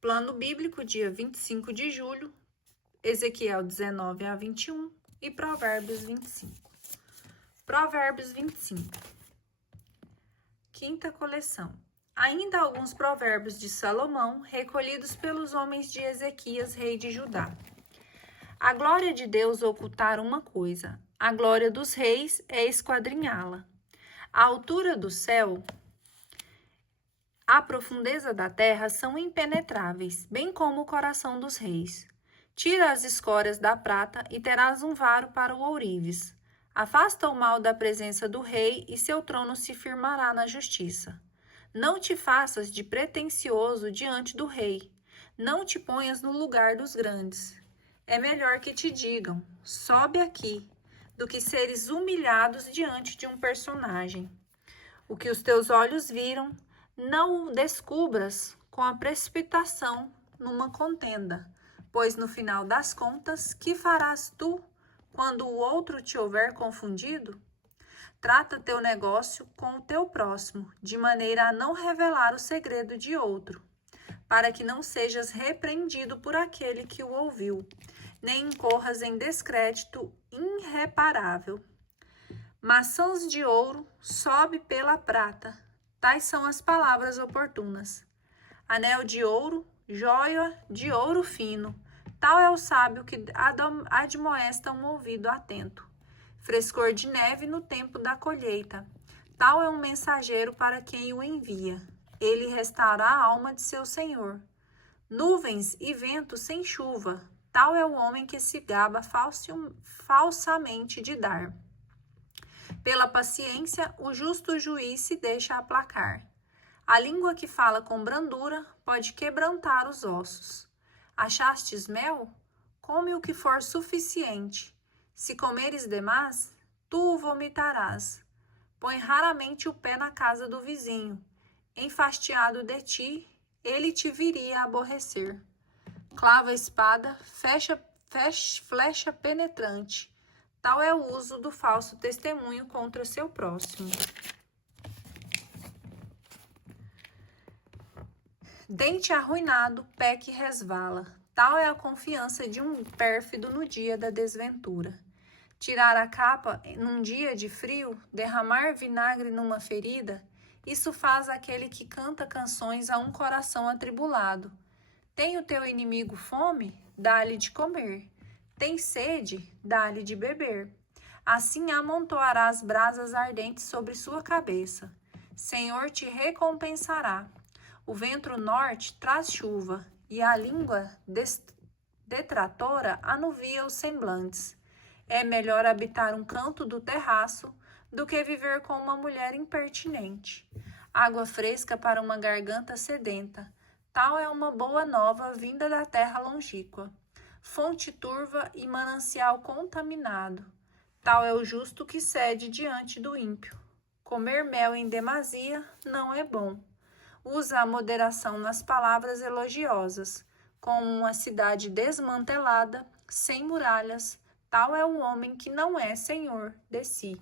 Plano bíblico, dia 25 de julho, Ezequiel 19 a 21 e Provérbios 25. Provérbios 25. Quinta coleção. Ainda alguns provérbios de Salomão, recolhidos pelos homens de Ezequias, rei de Judá. A glória de Deus ocultar uma coisa, a glória dos reis é esquadrinhá-la. A altura do céu, a profundeza da terra são impenetráveis, bem como o coração dos reis. Tira as escórias da prata e terás um varo para o ourives. Afasta o mal da presença do rei e seu trono se firmará na justiça. Não te faças de pretensioso diante do rei. Não te ponhas no lugar dos grandes. É melhor que te digam, sobe aqui, do que seres humilhados diante de um personagem. O que os teus olhos viram, não o descubras com a precipitação numa contenda, pois no final das contas, que farás tu quando o outro te houver confundido? Trata teu negócio com o teu próximo, de maneira a não revelar o segredo de outro, para que não sejas repreendido por aquele que o ouviu, nem incorras em descrédito irreparável. Maçãs de ouro sobe pela prata, tais são as palavras oportunas. Anel de ouro, joia de ouro fino, tal é o sábio que admoesta um ouvido atento. Frescor de neve no tempo da colheita, tal é um mensageiro para quem o envia. Ele restaura a alma de seu senhor. Nuvens e vento sem chuva, tal é o homem que se gaba falsamente de dar. Pela paciência, o justo juiz se deixa aplacar. A língua que fala com brandura pode quebrantar os ossos. Achastes mel? Come o que for suficiente. Se comeres demais, tu o vomitarás. Põe raramente o pé na casa do vizinho. Enfastiado de ti, ele te viria a aborrecer. Clava a espada, flecha penetrante. Tal é o uso do falso testemunho contra seu próximo. Dente arruinado, pé que resvala. Tal é a confiança de um pérfido no dia da desventura. Tirar a capa num dia de frio, derramar vinagre numa ferida, isso faz aquele que canta canções a um coração atribulado. Tem o teu inimigo fome? Dá-lhe de comer. Tem sede? Dá-lhe de beber. Assim amontoarás brasas ardentes sobre sua cabeça. Senhor te recompensará. O vento norte traz chuva, e a língua detratora anuvia os semblantes. É melhor habitar um canto do terraço do que viver com uma mulher impertinente. Água fresca para uma garganta sedenta. Tal é uma boa nova vinda da terra longínqua. Fonte turva e manancial contaminado. Tal é o justo que cede diante do ímpio. Comer mel em demasia não é bom. Usa a moderação nas palavras elogiosas. Como uma cidade desmantelada, sem muralhas, tal é o homem que não é senhor de si.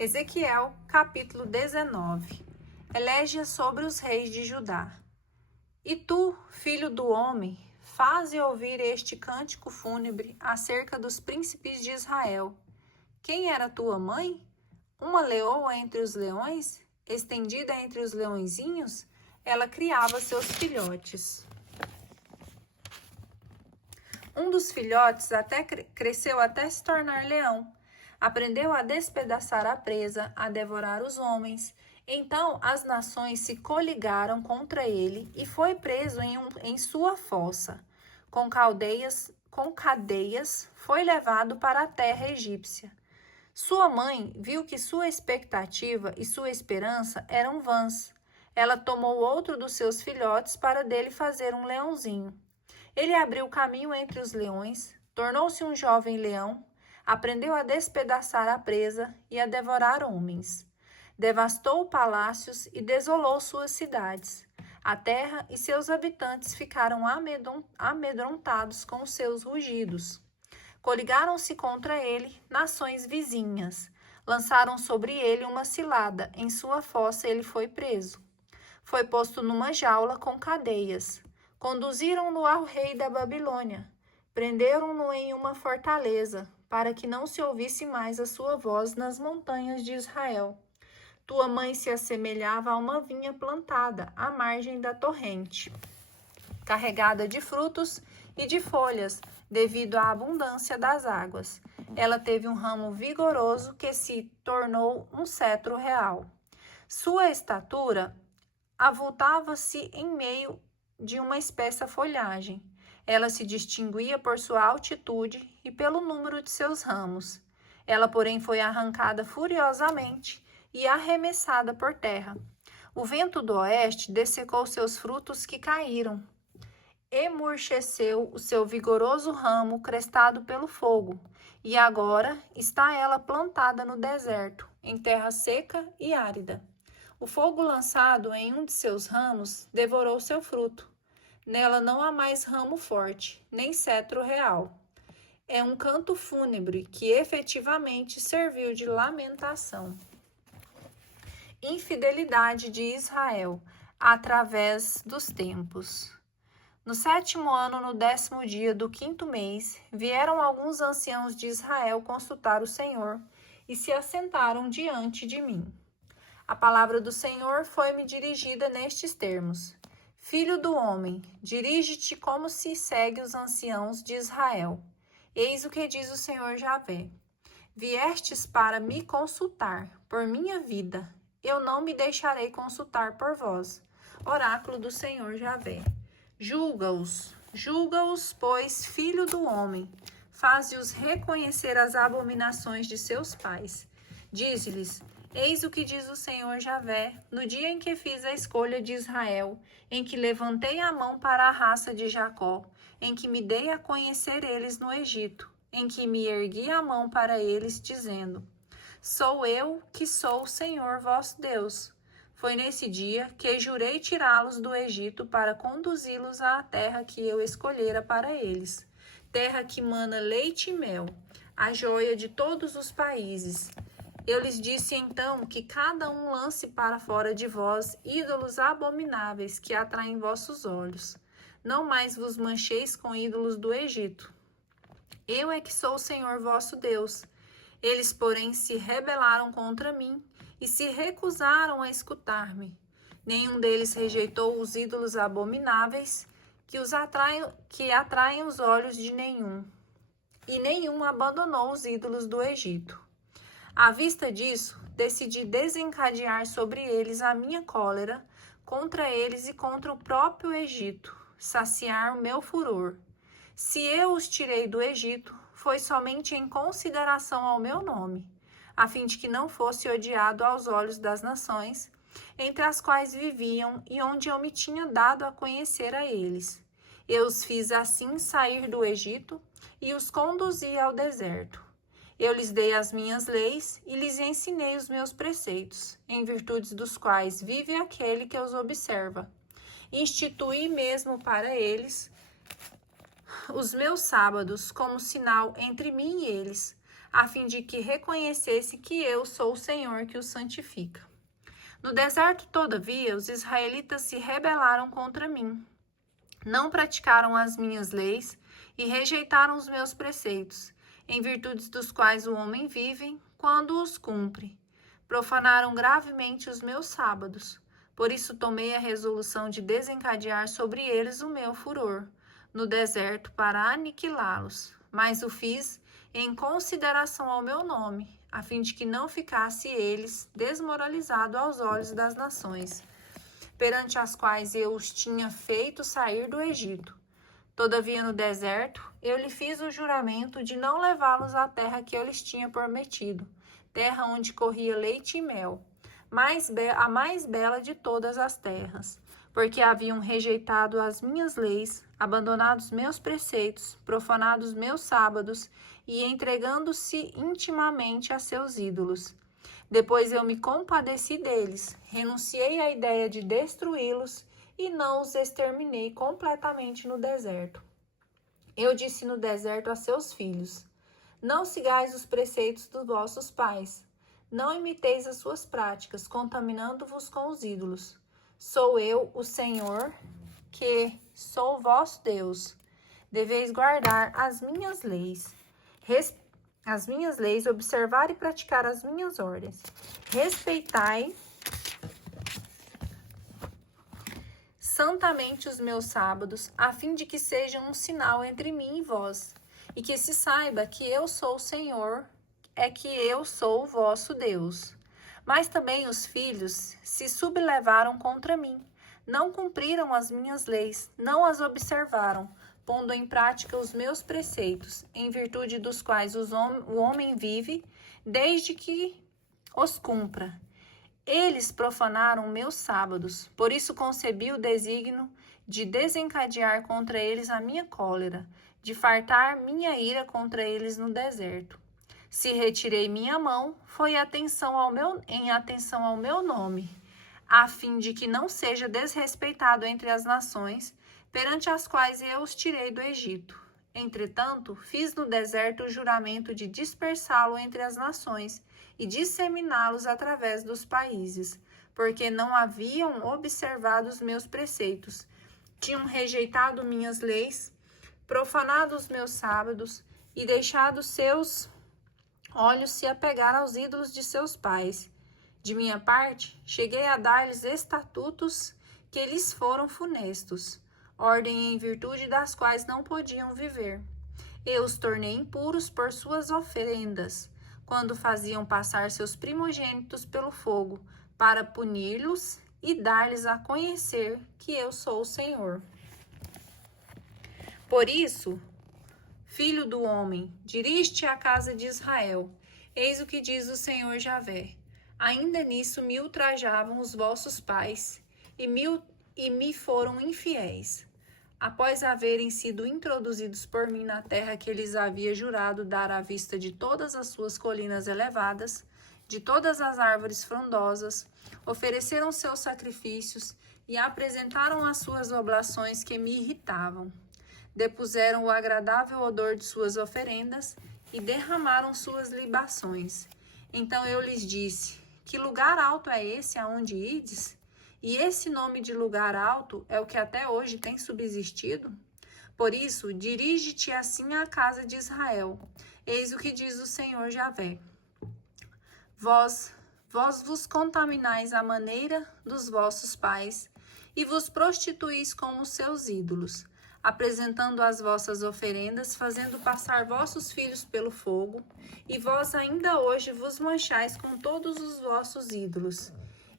Ezequiel, capítulo 19. Elegia sobre os reis de Judá. E tu, filho do homem, faze ouvir este cântico fúnebre acerca dos príncipes de Israel. Quem era tua mãe? Uma leoa entre os leões? Estendida entre os leõezinhos? Ela criava seus filhotes. Um dos filhotes cresceu até se tornar leão. Aprendeu a despedaçar a presa, a devorar os homens. Então as nações se coligaram contra ele e foi preso em sua fossa. Com cadeias foi levado para a terra egípcia. Sua mãe viu que sua expectativa e sua esperança eram vãs. Ela tomou outro dos seus filhotes para dele fazer um leãozinho. Ele abriu caminho entre os leões, tornou-se um jovem leão, aprendeu a despedaçar a presa e a devorar homens. Devastou palácios e desolou suas cidades. A terra e seus habitantes ficaram amedrontados com os seus rugidos. Coligaram-se contra ele nações vizinhas. Lançaram sobre ele uma cilada. Em sua fossa ele foi preso. Foi posto numa jaula com cadeias. Conduziram-no ao rei da Babilônia. Prenderam-no em uma fortaleza, para que não se ouvisse mais a sua voz nas montanhas de Israel. Tua mãe se assemelhava a uma vinha plantada à margem da torrente, carregada de frutos e de folhas, devido à abundância das águas. Ela teve um ramo vigoroso que se tornou um cetro real. Sua estatura avultava-se em meio de uma espessa folhagem. Ela se distinguia por sua altitude e pelo número de seus ramos. Ela, porém, foi arrancada furiosamente e arremessada por terra. O vento do oeste dessecou seus frutos que caíram. Emurcheceu o seu vigoroso ramo crestado pelo fogo, e agora está ela plantada no deserto, em terra seca e árida. O fogo lançado em um de seus ramos devorou seu fruto. Nela não há mais ramo forte, nem cetro real. É um canto fúnebre que efetivamente serviu de lamentação. Infidelidade de Israel através dos tempos. No 7º ano, no 10º dia do 5º mês, vieram alguns anciãos de Israel consultar o Senhor e se assentaram diante de mim. A palavra do Senhor foi-me dirigida nestes termos: Filho do homem, dirige-te como se segue os anciãos de Israel. Eis o que diz o Senhor Javé: Viestes para me consultar, por minha vida, eu não me deixarei consultar por vós. Oráculo do Senhor Javé. Julga-os, pois, filho do homem, faze-os reconhecer as abominações de seus pais. Dize-lhes: Eis o que diz o Senhor Javé, no dia em que fiz a escolha de Israel, em que levantei a mão para a raça de Jacó, em que me dei a conhecer eles no Egito, em que me ergui a mão para eles, dizendo: Sou eu que sou o Senhor vosso Deus. Foi nesse dia que jurei tirá-los do Egito para conduzi-los à terra que eu escolhera para eles, terra que mana leite e mel, a joia de todos os países. Eu lhes disse então que cada um lance para fora de vós ídolos abomináveis que atraem vossos olhos. Não mais vos mancheis com ídolos do Egito. Eu é que sou o Senhor vosso Deus. Eles, porém, se rebelaram contra mim e se recusaram a escutar-me. Nenhum deles rejeitou os ídolos abomináveis que atraem os olhos de nenhum, e nenhum abandonou os ídolos do Egito. À vista disso, decidi desencadear sobre eles a minha cólera, contra eles e contra o próprio Egito, saciar o meu furor. Se eu os tirei do Egito, foi somente em consideração ao meu nome, a fim de que não fosse odiado aos olhos das nações, entre as quais viviam e onde eu me tinha dado a conhecer a eles. Eu os fiz assim sair do Egito e os conduzi ao deserto. Eu lhes dei as minhas leis e lhes ensinei os meus preceitos, em virtude dos quais vive aquele que os observa. Instituí mesmo para eles os meus sábados como sinal entre mim e eles, a fim de que reconhecesse que eu sou o Senhor que os santifica. No deserto, todavia, os israelitas se rebelaram contra mim. Não praticaram as minhas leis e rejeitaram os meus preceitos, em virtude dos quais o homem vive quando os cumpre. Profanaram gravemente os meus sábados. Por isso tomei a resolução de desencadear sobre eles o meu furor no deserto para aniquilá-los, mas o fiz em consideração ao meu nome, a fim de que não ficasse eles desmoralizados aos olhos das nações, perante as quais eu os tinha feito sair do Egito. Todavia, no deserto, eu lhe fiz o juramento de não levá-los à terra que eu lhes tinha prometido, terra onde corria leite e mel, a mais bela de todas as terras, porque haviam rejeitado as minhas leis, abandonado os meus preceitos, profanado os meus sábados e entregando-se intimamente a seus ídolos. Depois eu me compadeci deles, renunciei à ideia de destruí-los e não os exterminei completamente no deserto. Eu disse no deserto a seus filhos: Não sigais os preceitos dos vossos pais. Não imiteis as suas práticas, contaminando-vos com os ídolos. Sou eu, o Senhor, que sou o vosso Deus. Deveis guardar as minhas leis, observar e praticar as minhas ordens. Respeitai santamente os meus sábados, a fim de que sejam um sinal entre mim e vós, e que se saiba que eu sou o Senhor, que eu sou o vosso Deus. Mas também os filhos se sublevaram contra mim, não cumpriram as minhas leis, não as observaram, pondo em prática os meus preceitos, em virtude dos quais o homem vive, desde que os cumpra. Eles profanaram meus sábados, por isso concebi o desígnio de desencadear contra eles a minha cólera, de fartar minha ira contra eles no deserto. Se retirei minha mão, foi em atenção ao meu nome, a fim de que não seja desrespeitado entre as nações, perante as quais eu os tirei do Egito. Entretanto, fiz no deserto o juramento de dispersá-lo entre as nações e disseminá-los através dos países, porque não haviam observado os meus preceitos, tinham rejeitado minhas leis, profanado os meus sábados e deixado seus olhos se apegar aos ídolos de seus pais. De minha parte, cheguei a dar-lhes estatutos que lhes foram funestos, ordem em virtude das quais não podiam viver. Eu os tornei impuros por suas oferendas, quando faziam passar seus primogênitos pelo fogo, para punir-los e dar-lhes a conhecer que eu sou o Senhor. Por isso, filho do homem, dirige-te à casa de Israel. Eis o que diz o Senhor Javé. Ainda nisso me ultrajavam os vossos pais e me foram infiéis. Após haverem sido introduzidos por mim na terra que lhes havia jurado dar à vista de todas as suas colinas elevadas, de todas as árvores frondosas, ofereceram seus sacrifícios e apresentaram as suas oblações que me irritavam. Depuseram o agradável odor de suas oferendas e derramaram suas libações. Então eu lhes disse: que lugar alto é esse aonde ides? E esse nome de lugar alto é o que até hoje tem subsistido? Por isso, dirige-te assim à casa de Israel. Eis o que diz o Senhor Javé. Vós vos contaminais à maneira dos vossos pais e vos prostituís como os seus ídolos, apresentando as vossas oferendas, fazendo passar vossos filhos pelo fogo, e vós ainda hoje vos manchais com todos os vossos ídolos.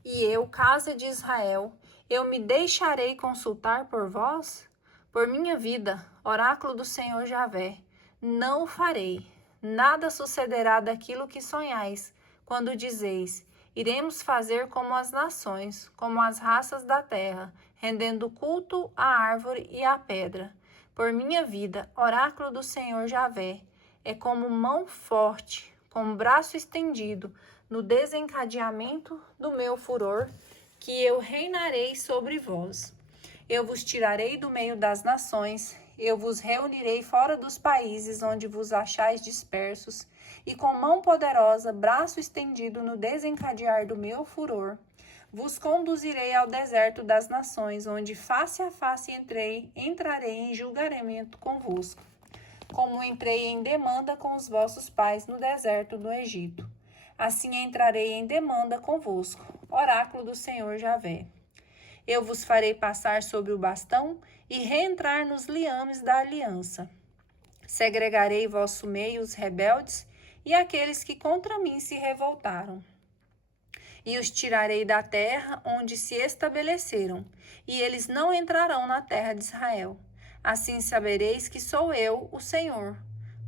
E eu, casa de Israel, eu me deixarei consultar por vós? Por minha vida, oráculo do Senhor Javé, não o farei. Nada sucederá daquilo que sonhais, quando dizeis: iremos fazer como as nações, como as raças da terra, rendendo culto à árvore e à pedra. Por minha vida, oráculo do Senhor Javé, é como mão forte, com braço estendido, no desencadeamento do meu furor, que eu reinarei sobre vós. Eu vos tirarei do meio das nações, eu vos reunirei fora dos países onde vos achais dispersos, e com mão poderosa, braço estendido no desencadear do meu furor, vos conduzirei ao deserto das nações, onde face a face entrarei em julgamento convosco, como entrei em demanda com os vossos pais no deserto do Egito. Assim entrarei em demanda convosco, oráculo do Senhor Javé. Eu vos farei passar sobre o bastão e reentrar nos liames da aliança. Segregarei vosso meio os rebeldes e aqueles que contra mim se revoltaram. E os tirarei da terra onde se estabeleceram, e eles não entrarão na terra de Israel. Assim sabereis que sou eu, o Senhor.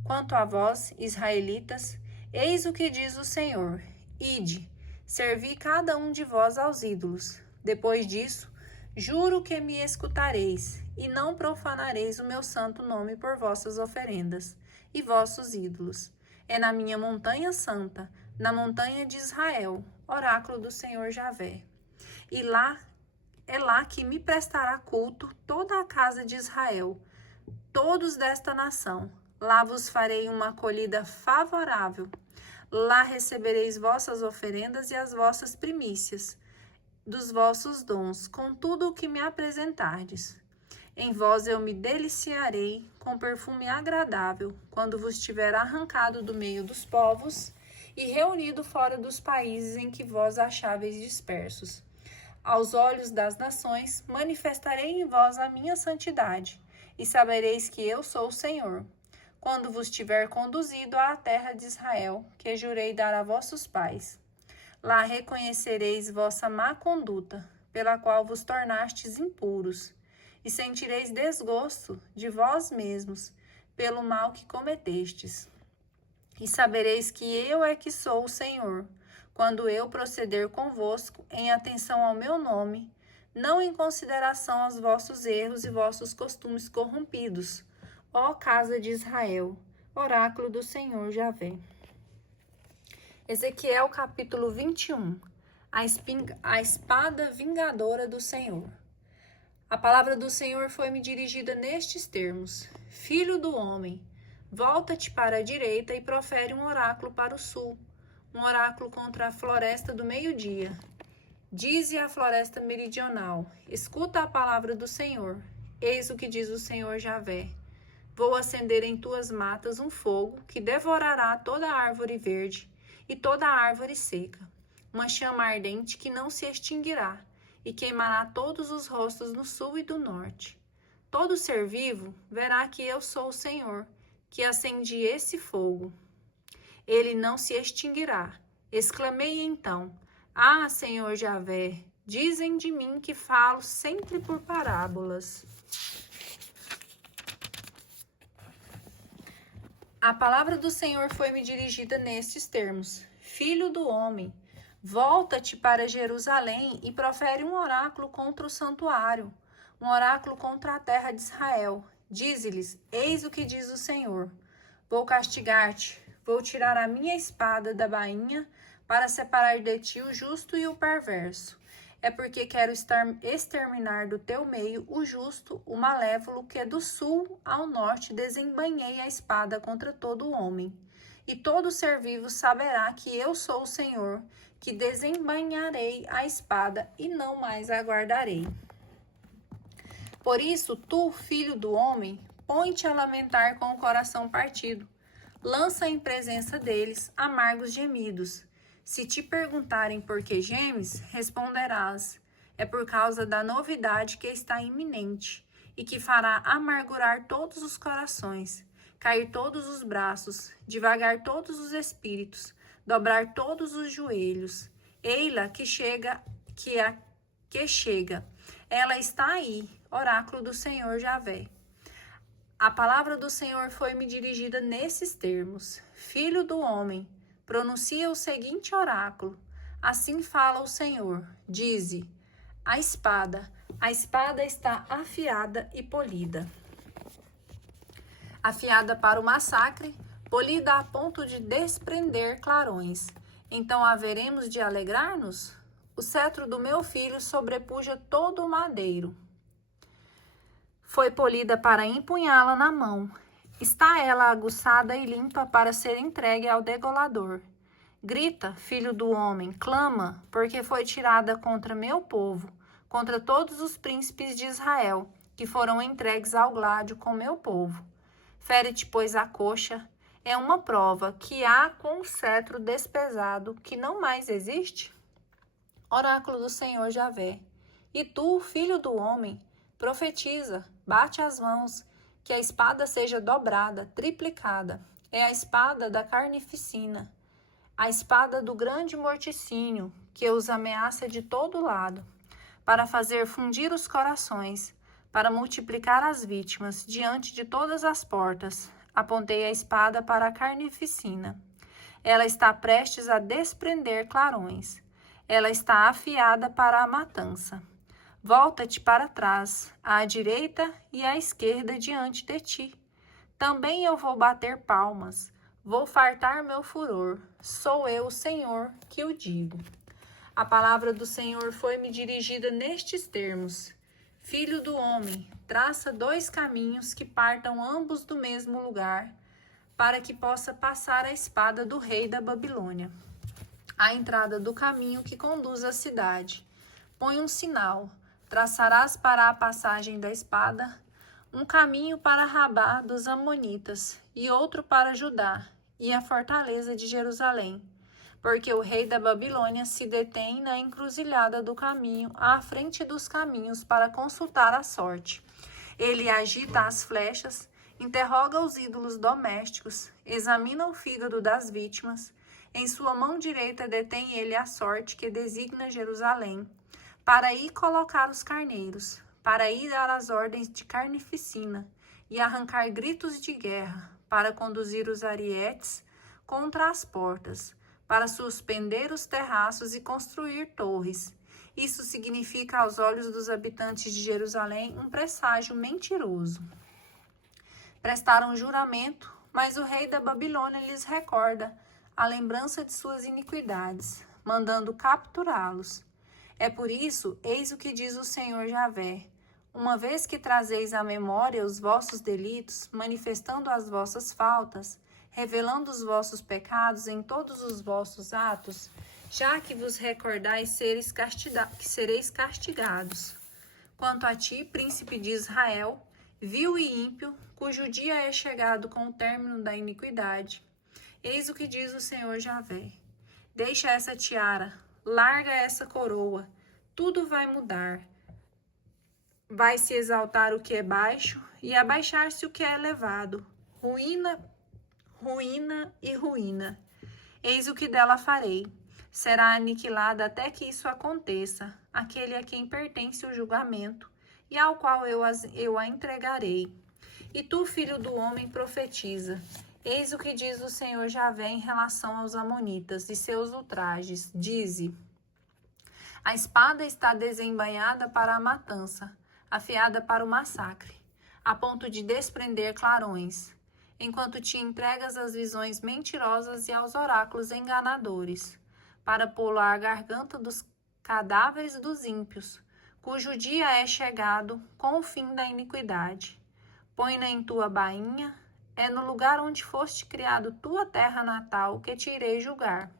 Quanto a vós, israelitas, eis o que diz o Senhor: ide, servi cada um de vós aos ídolos. Depois disso, juro que me escutareis, e não profanareis o meu santo nome por vossas oferendas e vossos ídolos. É na minha montanha santa, na montanha de Israel, oráculo do Senhor Javé. E é lá que me prestará culto toda a casa de Israel, todos desta nação. lá vos farei uma acolhida favorável. Lá recebereis vossas oferendas e as vossas primícias dos vossos dons, com tudo o que me apresentardes. Em vós eu me deliciarei com perfume agradável, quando vos tiver arrancado do meio dos povos e reunido fora dos países em que vós acháveis dispersos. Aos olhos das nações manifestarei em vós a minha santidade, e sabereis que eu sou o Senhor, quando vos tiver conduzido à terra de Israel, que jurei dar a vossos pais. Lá reconhecereis vossa má conduta, pela qual vos tornastes impuros, e sentireis desgosto de vós mesmos, pelo mal que cometestes. E sabereis que eu é que sou o Senhor, quando eu proceder convosco em atenção ao meu nome, não em consideração aos vossos erros e vossos costumes corrompidos, ó casa de Israel, oráculo do Senhor Javé. Ezequiel capítulo 21. A espada vingadora do Senhor. A palavra do Senhor foi-me dirigida nestes termos: Filho do homem, volta-te para a direita e profere um oráculo para o sul, um oráculo contra a floresta do meio-dia. Dize à floresta meridional: escuta a palavra do Senhor. Eis o que diz o Senhor Javé: vou acender em tuas matas um fogo que devorará toda a árvore verde e toda a árvore seca, uma chama ardente que não se extinguirá, e queimará todos os rostos no sul e do norte. Todo ser vivo verá que eu sou o Senhor, que acendi esse fogo. Ele não se extinguirá. Exclamei então: ah, Senhor Javé, dizem de mim que falo sempre por parábolas. A palavra do Senhor foi-me dirigida nestes termos: Filho do homem, volta-te para Jerusalém e profere um oráculo contra o santuário, um oráculo contra a terra de Israel. Dize-lhes: eis o que diz o Senhor: vou castigar-te, vou tirar a minha espada da bainha para separar de ti o justo e o perverso. É porque quero exterminar do teu meio o justo, o malévolo, que do sul ao norte desembainhei a espada contra todo o homem. E todo ser vivo saberá que eu sou o Senhor, que desembainharei a espada e não mais a guardarei. Por isso, tu, filho do homem, põe-te a lamentar com o coração partido. Lança em presença deles amargos gemidos. Se te perguntarem por que gemes, responderás: é por causa da novidade que está iminente e que fará amargurar todos os corações, cair todos os braços, devagar todos os espíritos, dobrar todos os joelhos. Ei-la que chega, que chega. Ela está aí, oráculo do Senhor Javé. A palavra do Senhor foi-me dirigida nesses termos: Filho do homem, pronuncia o seguinte oráculo. Assim fala o Senhor. Dize: a espada está afiada e polida. Afiada para o massacre, polida a ponto de desprender clarões. Então haveremos de alegrar-nos? O cetro do meu filho sobrepuja todo o madeiro. Foi polida para empunhá-la na mão. Está ela aguçada e limpa para ser entregue ao degolador. Grita, filho do homem, clama, porque foi tirada contra meu povo, contra todos os príncipes de Israel, que foram entregues ao gládio com meu povo. Fere-te, pois, a coxa, é uma prova que há com o cetro despesado, que não mais existe? Oráculo do Senhor Javé. E tu, filho do homem, profetiza, bate as mãos, que a espada seja dobrada, triplicada. É a espada da carnificina, a espada do grande morticínio, que os ameaça de todo lado, para fazer fundir os corações, para multiplicar as vítimas diante de todas as portas. Apontei a espada para a carnificina. Ela está prestes a desprender clarões. Ela está afiada para a matança. Volta-te para trás, à direita e à esquerda diante de ti. Também eu vou bater palmas, vou fartar meu furor. Sou eu, o Senhor, que o digo. A palavra do Senhor foi-me dirigida nestes termos: Filho do homem, traça 2 caminhos que partam ambos do mesmo lugar, para que possa passar a espada do rei da Babilônia, à entrada do caminho que conduz à cidade. Põe um sinal, traçarás para a passagem da espada um caminho para Rabá dos Amonitas e outro para Judá e a fortaleza de Jerusalém, porque o rei da Babilônia se detém na encruzilhada do caminho, à frente dos caminhos, para consultar a sorte. Ele agita as flechas, interroga os ídolos domésticos, examina o fígado das vítimas. Em sua mão direita detém ele a sorte que designa Jerusalém, para ir colocar os carneiros, para ir dar as ordens de carnificina e arrancar gritos de guerra, para conduzir os arietes contra as portas, para suspender os terraços e construir torres. Isso significa aos olhos dos habitantes de Jerusalém um presságio mentiroso. Prestaram juramento, mas o rei da Babilônia lhes recorda a lembrança de suas iniquidades, mandando capturá-los. É por isso, eis o que diz o Senhor Javé: uma vez que trazeis à memória os vossos delitos, manifestando as vossas faltas, revelando os vossos pecados em todos os vossos atos, já que vos recordais sereis castigados. Quanto a ti, príncipe de Israel, vil e ímpio, cujo dia é chegado com o término da iniquidade, eis o que diz o Senhor Javé: deixa essa tiara, larga essa coroa, tudo vai mudar. Vai se exaltar o que é baixo e abaixar-se o que é elevado. Ruína, ruína e ruína. Eis o que dela farei. Será aniquilada até que isso aconteça, aquele a quem pertence o julgamento, e ao qual eu a entregarei. E tu, filho do homem, profetiza. Eis o que diz o Senhor Javé em relação aos amonitas e seus ultrajes. Dize: a espada está desembainhada para a matança, afiada para o massacre, a ponto de desprender clarões, enquanto te entregas às visões mentirosas e aos oráculos enganadores, para pô-la à garganta dos cadáveres dos ímpios, cujo dia é chegado com o fim da iniquidade. Põe-na em tua bainha, é no lugar onde foste criado tua terra natal que te irei julgar.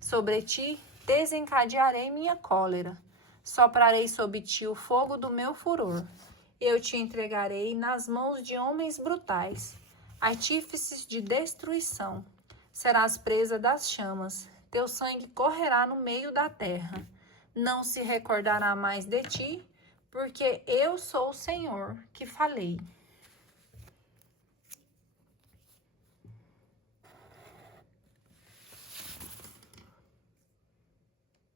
Sobre ti desencadearei minha cólera, soprarei sobre ti o fogo do meu furor. Eu te entregarei nas mãos de homens brutais, artífices de destruição. Serás presa das chamas, teu sangue correrá no meio da terra. Não se recordará mais de ti, porque eu sou o Senhor que falei.